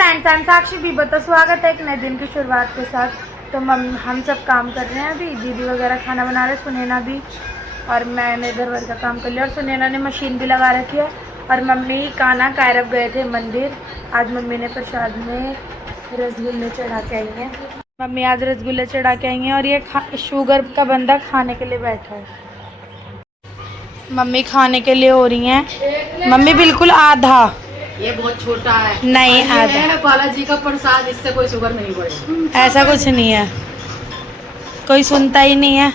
Friends, I am Sakshi Vivo. तो स्वागत है एक नए दिन की शुरुआत के साथ। तो हम सब काम कर रहे हैं अभी। दीदी वगैरह खाना बना रहे, सुनैना भी, और मैंने घर वर का काम कर लिया। और सुनैना ने मशीन भी लगा रखी है। और मम्मी काना कायरब गए थे मंदिर। आज मम्मी ने प्रसाद में रसगुल्ले चढ़ा के आई हैं। मम्मी आज रसगुल्ले चढ़ा के आई हैं। और ये शुगर का बंदा खाने के लिए बैठा है। मम्मी खाने के लिए हो रही हैं। मम्मी बिल्कुल आधा, ये बहुत छोटा है। नहीं आधा है बालाजी का प्रसाद, इससे कोई शुगर नहीं बढ़ेगा। ऐसा कुछ नहीं है, कोई सुनता ही नहीं है।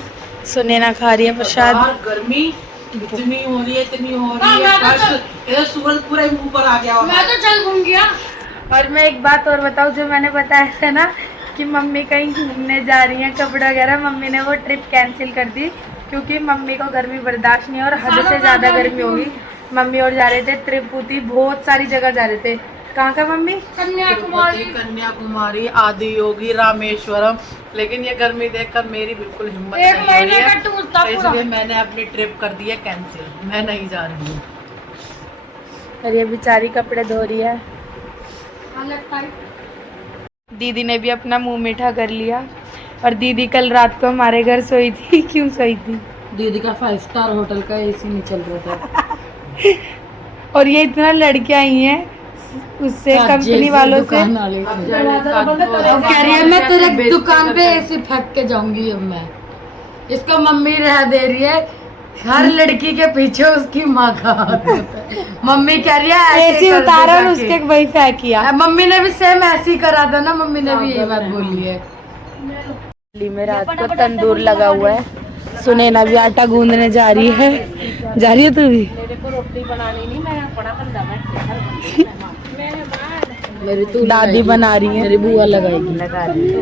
सुनैना खा रही है प्रसाद। और गर्मी इतनी हो रही है, इतनी हो रही है, इधर सूरज पूरा मुंह पर आ गया। मैं तो चल घूम गया। और मैं एक बात और बताऊं, जो मैंने बताया था ना कि मम्मी कहीं घूमने जा रही हैं कपड़े वगैरह, मम्मी ने वो ट्रिप कैंसिल कर दी क्योंकि मम्मी को गर्मी बर्दाश्त नहीं है और हद से ज़्यादा गर्मी होगी। मम्मी और जा रहे थे त्रिपुटी, बहुत सारी जगह जा रहे थे। कहाँ का मम्मी? कन्याकुमारी, आदि योगी, रामेश्वरम। लेकिन ये गर्मी देखकर मेरी बिल्कुल हिम्मत नहीं हो रही है, तो इसलिए मैंने अपनी ट्रिप कर दी है कैंसिल। मैं नहीं जा रही हूँ। और ये बेचारी कपड़े धो रही है। दीदी ने भी अपना मुंह मीठा कर लिया। और दीदी कल रात को हमारे घर सोई थी। क्यों सोई थी? दीदी का 5 स्टार होटल का एसी नहीं चल रहा था। और ये इतना लड़कियां आई हैं उससे, कंपनी वालों से। कह रही है मैं तेरे दुकान पे एसी फेंक के जाऊंगी। अब मैं इसको मम्मी रह दे रही है। हर लड़की के पीछे उसकी माँ का हाथ होता है। मम्मी कह रही है एसी उतारा और उसके वही फेंक किया। मम्मी ने भी सेम ऐसे ही करा था ना। मम्मी ने भी यही बात बोली है। में रात को तंदूर लगा हुआ है। सुनैना भी आटा गूंदने जा रही है। जा रही है तू भी? मेरे को रोटी बनानी नहीं, मैं बड़ा बंदा मेरी तो दादी बना रही है। मेरी बुआ लगा रही है।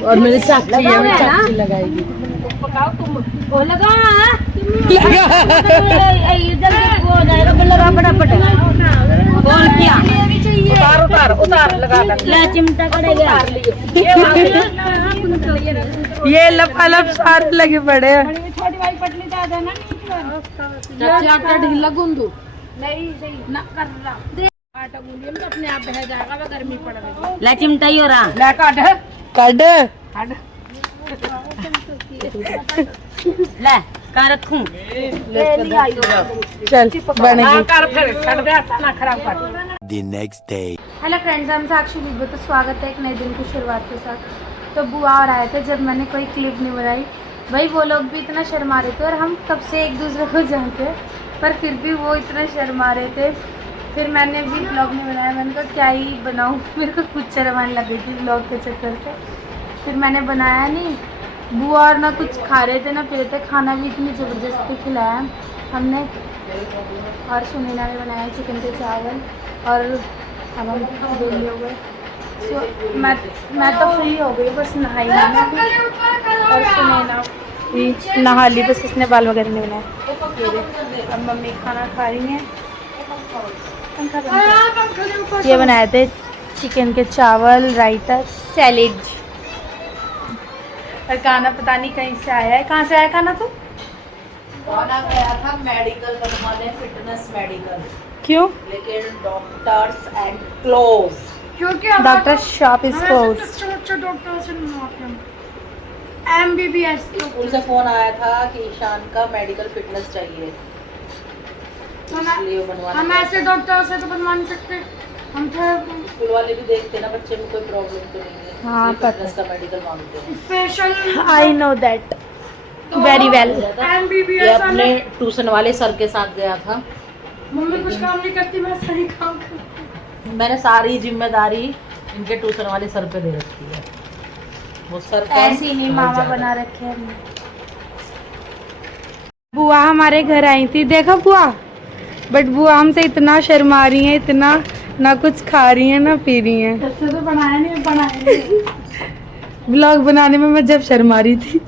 और मेरी चाची है, मेरी चाची लगाएगी। पकाओ तुम। वो लगा लगा फटाफट। और क्या? उतार लगा चिमटा करेगा। ये लपालप सारे लगे पड़े हैं। छोटी भाई पतली ज्यादा ना, चाची आटा ढीला गूंदू नहीं सही ना कर रहा। आटा गूंदिए में अपने आप बह जाएगा, वह गर्मी पड़ रही। ले चिमटा ही हो रहा। ले काट ले का रखूं। चल बनेगी। The next day. Hello friends, हम साक्षी बीबो। तो स्वागत है एक नए दिन की शुरुआत के साथ। तो बुआ और आए थे जब मैंने कोई क्लिप नहीं बनाई। भाई वो लोग भी इतना शर्मा रहे थे और हम कब से एक दूसरे को जानते हैं, पर फिर भी वो इतना शर्मा रहे थे। फिर मैंने भी ब्लॉग नहीं बनाया। मैंने कहा क्या ही बनाऊँ, मेरे को कुछ शर्म आने लगी थी ब्लॉग के चक्कर से। फिर मैंने बनाया नहीं। बुआ और ना कुछ खा रहे थे ना पी रहे थे। खाना भी इतनी ज़बरदस्ती खिलाया हमने। और सुनैना ने बनाया चिकन के चावल। और अब हम डेली हो गए। मैं तो फ्री हो गई, बस नहाई मैंने। और सुनैना भी नहा ली, बस इसने बाल वगैरह नहीं बनाया। अब मम्मी खाना खा रही हैं। ये बनाए थे चिकन के चावल, रायता, सैलेड। और खाना पता नहीं कहीं से आया है। कहाँ से आया खाना? तो खाना गया था मेडिकल बनवाने, फिटनेस मेडिकल। क्यों? लेकिन डॉक्टर्स एंड क्लोज, क्योंकि doctor shop is close. MBBS school से फोन आया था कि ईशान का मेडिकल फिटनेस चाहिए, इसलिए बनवाना। हम ऐसे डॉक्टर से तो बनवा नहीं सकते। हम तो स्कूल वाले भी देखते ना बच्चे में कोई प्रॉब्लम तो नहीं है। हाँ, फिटनेस का मेडिकल मांगते हैं। Special. I know that very well. ये अपने ट्यूशन वाले सर के साथ गया था। मम्मी कुछ काम नहीं करती, मैं सारी काम करती। मैंने सारी जिम्मेदारी इनके ट्यूशन वाले सर पे दे रखी है। वो सर ऐसी नहीं मामा बना रखे हैं। बुआ हमारे घर आई थी, देखा बुआ। बट बुआ हमसे इतना शर्मा रही है, इतना ना कुछ खा रही है ना पी रही है। तो बनाया नहीं ब्लॉग बनाने में मैं जब शर्मा रही थी।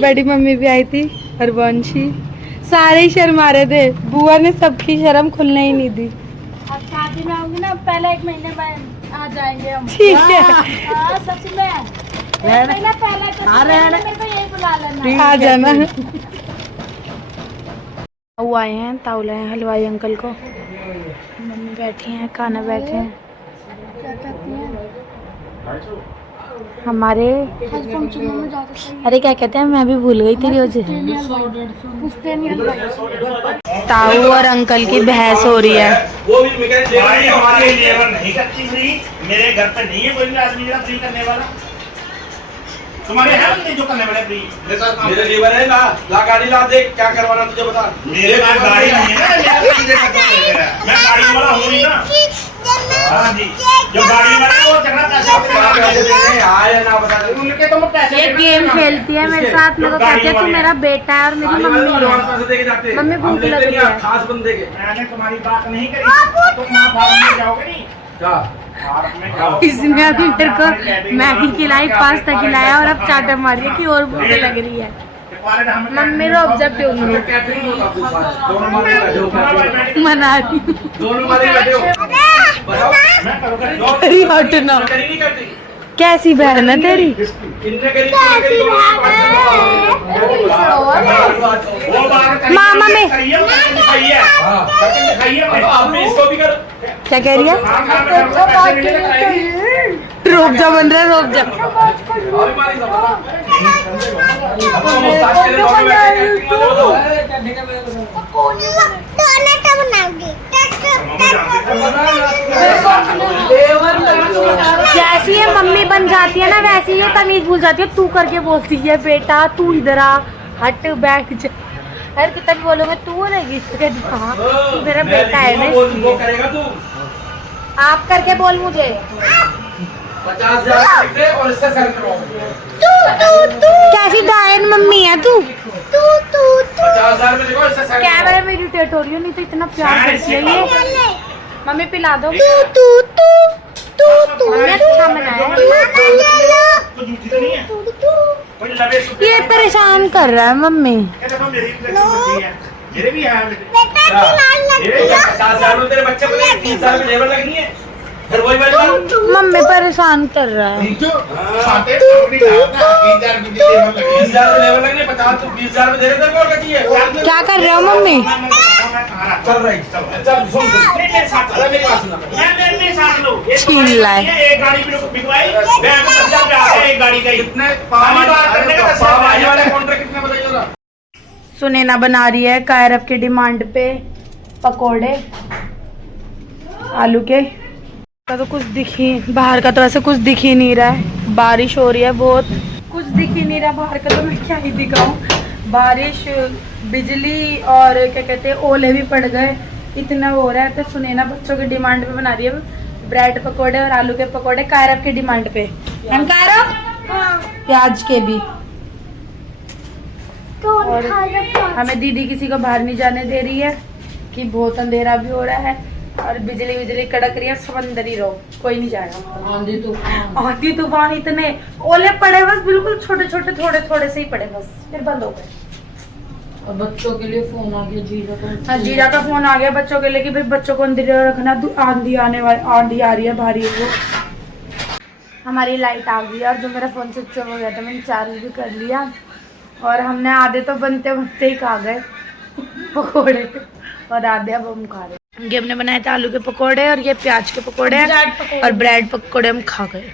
बड़ी मम्मी भी आई थी और वंशी, सारे ही शर्मा रहे थे। बुआ ने सबकी शर्म खुलने ही नहीं दी। अब शादी में आऊंगी ना, पहले 1 महीने में आ जाएंगे हम। ठीक है। सच में 1 महीना पहले तो यही बुला लेना, आ जाना। आए हैं ताऊ लाए हलवाई अंकल को। मम्मी बैठी हैं, खाना बैठे हैं। क्या कहती हैं? हमारे फंक्शन में जाते थे। अरे क्या कहते हैं, मैं भी भूल गई थी रोज। ताऊ और अंकल की बहस हो रही है। वो भी हमारे लेबर नहीं करती फ्री। मेरे घर पे नहीं है कोई भी आदमी जरा फ्री करने वाला। तुम्हारे यहाँ नहीं जो करने वाले फ्री। मेरे लेबर है ला गाड़ी ला दे, क्या करवाना तुझे बता। मेरे पास गाड़ी नहीं है ना, मैं गाड़ी वाला हूँ ही ना। हाँ जी, जो गाड़ी वाला है वो चढ़ा पैसा आया ना बता दे उनके तो मैं पैसे ये गेम खेलती है मेरे साथ, मेरे को कहती है तू मेरा बेटा है और मेरी मम्मी है। मम्मी भूख लग रही है। खास बंदे के मैंने तुम्हारी बात नहीं करी। तुम वहाँ फार्म में जाओगे नहीं? क्या इसने अभी मेरे को मैगी खिलाई, पास्ता खिलाया और अब चाटा मारी है कि और भूख लग रही है। मम्मी रो जब पीऊंगी कैटरिंग होता दोनों मारे बैठे हो, मना रही दोनों मारे बैठे हो। बताओ मैं करूँगा। अरे हटना, करेंगी कैटरिंग कैसी बहन है तेरी। कितने करी वो बात मामा में दिखाइए। हां दिखाइए अब इसको भी कर। क्या कह रही है? रोक जा बन रहा है, रोक जा। और मारी सब अब मुस्ताद के लिए लोग बैठे जैसी ये मम्मी बन जाती है ना वैसी ये तमीज भूल जाती है। तू करके बोलती है बेटा तू इधर आ, हट बैठ जा। अरे कितना भी बोलोगे तू रहेगी, हाँ तू मेरा बेटा है ना। वो करेगा तू। आप करके बोल मुझे। 50,000 लिख दे और इससे सेल करवाओ। कैसी डायन मम्मी है तू। 50,000 में लिखो, इससे सेल कैमरे में इरिटेट हो रही है, नहीं तो इतना प्यार करती है ये। मम्मी पिला दो। हमने अच्छा बनाया। तो झूठी तो नहीं है। कोई लबे सुबह ये परेशान कर रहा है मम्मी। देखो मेरी भी बच्ची है, मेरे भी है। 50,000 में तेरे बच्चे को 30,000 में लेबर लगनी है, फिर वही वाली बात। मम्मी परेशान कर रहा है। खाते तो नहीं लाता 3,000 की लेबर लगी। 30,000 में लेबर लगनी है, 50 तो 20,000 में दे रहे थे और क्या चाहिए। क्या कर रहे हो मम्मी? चल रही चल सुन मेरे साथ अरे मेरी बात सुना। मैं मेरे साथ लो। छीन लाए। एक गाड़ी भी बिकवाई, मैं आपको 10,000 पे आ गया एक गाड़ी का ही। कितने खाली बात करने का 10,000 वाले कॉन्ट्रैक्ट कितने बताइए जरा। सुनैना बना रही है कायरव की डिमांड पे पकोड़े आलू के। का तो कुछ दिख ही, बाहर का तो वैसे कुछ दिख ही नहीं रहा है। बारिश हो रही है बहुत, कुछ दिख ही नहीं रहा बाहर का। तो मैं क्या ही दिखाऊं, बारिश बिजली और क्या कहते हैं ओले भी पड़ गए, इतना हो रहा है। तो सुनैना बच्चों की डिमांड पे बना रही है ब्रेड पकोड़े और आलू के पकोड़े कायरव की डिमांड पे। हम कायरव प्याज के भी। और हमें दीदी किसी को बाहर नहीं जाने दे रही है कि बहुत अंधेरा भी हो रहा है और बिजली बिजली कड़क रही है। समंदर ही रहो, कोई नहीं जाएगा। आंधी तूफान इतने ओले पड़े, बस बिल्कुल छोटे छोटे थोड़े थोड़े से ही पड़े, बस फिर बंद हो गए। और बच्चों के लिए फोन आ गया जीरा का। हाँ जीरा का फोन आ गया बच्चों के लिए कि भाई बच्चों को अंदर रखना, आंधी आने वाली, आंधी आ रही है भारी। वो हमारी लाइट आ गई और जो मेरा फोन स्विच ऑफ हो गया था मैंने चार्ज भी कर लिया। और हमने आधे तो बनते बनते ही खा गए पकोड़े और आधे अब हम खा रहे। ये हमने बनाए थे आलू के पकोड़े और ये प्याज के पकोड़े और ब्रेड पकोड़े हम खा गए।